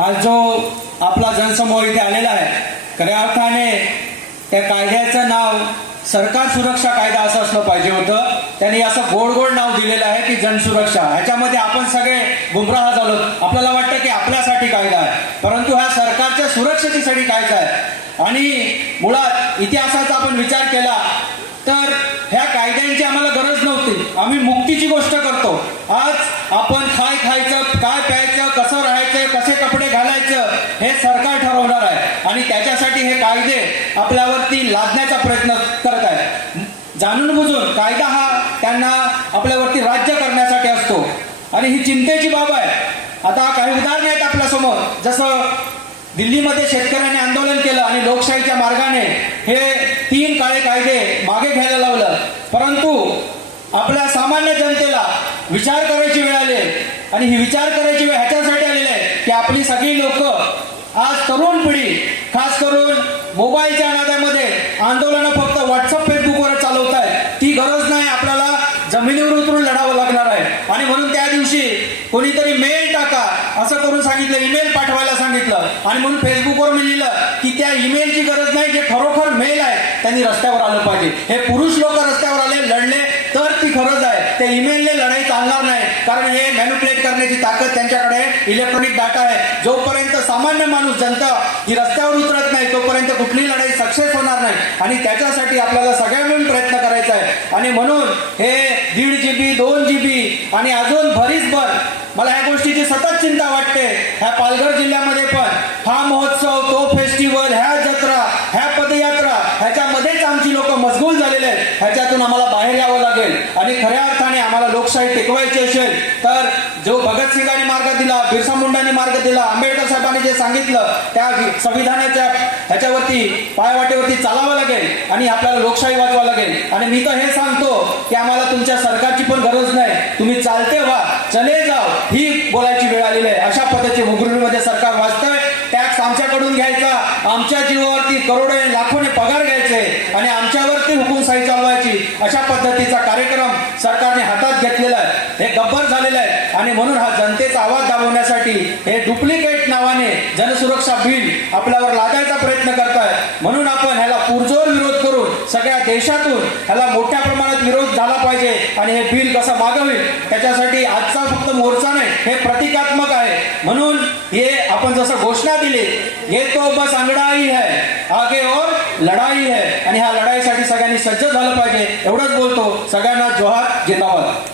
आज जो आपला जनसमूह इथे आलेला आहे खऱ्या अर्थाने त्या कायद्याचं नाव सरकार सुरक्षा कायदा असं असलं पाहिजे होतं. त्यांनी असं गोड गोड नाव दिलेलं आहे की जनसुरक्षा. ह्याच्यामध्ये आपण सगळे गुमराह झालो. आपल्याला वाटतं की आपल्यासाठी कायदा आहे. परंतु ह्या सरकारच्या सुरक्षेसाठी कायदा आहे. आणि मुळात इतिहासाचा आपण विचार केला तर ह्या कायद्यांची आम्हाला गरज नव्हती. आम्ही मुक्तीची गोष्ट करतो. आज आपण खाय खायचं काय प्यायचं कसं राहायचं कसे कपडे घालायचं हे सरकार ठरवणार आहे आणि त्याच्यासाठी हे कायदे आपल्यावरती लादण्याचा प्रयत्न करत आहेत जाणून बुजून कायदा हा त्यांना आपल्यावरती राज्य करण्यासाठी असतो. आणि ही चिंतेची बाब आहे. आता काही उदाहरणे आहेत आपल्यासमोर जसं दिल्लीमध्ये शेतकऱ्यांनी आंदोलन केलं आणि लोकशाहीच्या मार्गाने हे तीन काळे कायदे मागे घ्यायला लावलं. परंतु आपल्या सामान्य जनतेला विचार करायची वेळ आली आणि ही विचार करायची वेळ ह्याच्यासाठी आलेली आहे की आपली सगळी लोक आज तरुण पिढी खास करून मोबाईलच्या नाद्यामध्ये आंदोलनं फक्त व्हॉट्सअप फेसबुकवर चालवत आहे ती गरज नाही आपल्याला जमिनीवर उतरून लढावं लागणार आहे. आणि म्हणून त्या दिवशी कोणीतरी मेल टाका असं करून सांगितलं ईमेल पाठवायला सांगितलं. आणि म्हणून फेसबुकवर मी लिहिलं की त्या ईमेलची गरज नाही जे खरोखर मेल आहे त्यांनी रस्त्यावर आलं पाहिजे. हे पुरुष लोक रस्त्यावर आले लढले तर ती खरंच आहे त्या ईमेलने लढाई चालणार नाही. कारण हे मॅन्युप्लेट करण्याची ताकद त्यांच्याकडे इलेक्ट्रॉनिक डाटा आहे. जोपर्यंत सामान्य माणूस जनता ही रस्त्यावर उतरत नाही तोपर्यंत कुठली लढाई सक्सेस होणार नाही. आणि त्याच्यासाठी आपल्याला सगळ्या मिळून प्रयत्न करायचा आहे. आणि म्हणून हे दीड जी बी दोन जी बी आणि अजून भरीच भर मला ह्या गोष्टीची सतत चिंता वाटते. ह्या पालघर जिल्ह्यामध्ये पण हा महोत्सव तो फेस्टिवल ह्या पदयात्रा ह्याच्यामध्येच आमची लोक मजबूत झालेले आहेत ह्याच्यातून आम्हाला बाहेर यावं लागेल. आणि खऱ्या अर्थाने आम्हाला लोकशाही टिकवायची असेल तर जो भगतसिंगाने मार्ग दिला बिरसा मुंडाने मार्ग दिला आंबेडकर साहेबांनी जे सांगितलं त्या संविधानाच्या ह्याच्यावरती पायवाटेवरती चालावं लागेल आणि आपल्याला लोकशाही वाचवा लागेल. आणि मी तर हे सांगतो की आम्हाला तुमच्या सरकारची पण गरज नाही. तुम्ही चालते व्हा चले जाव ही बोलायची वेळ आलेली आहे. अशा पद्धतीने हुगुरूमध्ये सरकार वाचतंय आमच्याकडून घ्यायचा. आमच्या जीवावरती करोडो लाखोने पगार घ्यायचे आणि आमच्यावरती हुकुमशाही चालवायची. अशा पद्धतीचा कार्यक्रम सरकारने हातात घेतलेला आहे. हे गब्बर झालेलं आहे. आणि म्हणून हा जनतेचा आवाज दाबवण्यासाठी हे डुप्लिकेट नावाने जनसुरक्षा बिल आपल्यावर लादायचा प्रयत्न करताय म्हणून आपण ह्याला पुरजोर विरोध सगळ्या देशातून ह्याला मोठ्या प्रमाणात विरोध झाला पाहिजे. आणि हे बिल कसं मागवेल त्याच्यासाठी आजचा फक्त मोर्चा नाही हे प्रतिकात्मक आहे. म्हणून हे आपण जसं घोषणा दिली ये तो बस अंगडाई है आगे और लढाई है आणि ह्या लढाईसाठी सगळ्यांनी सज्ज झालं पाहिजे एवढंच बोलतो. सगळ्यांना जोहार जिंदाबाद.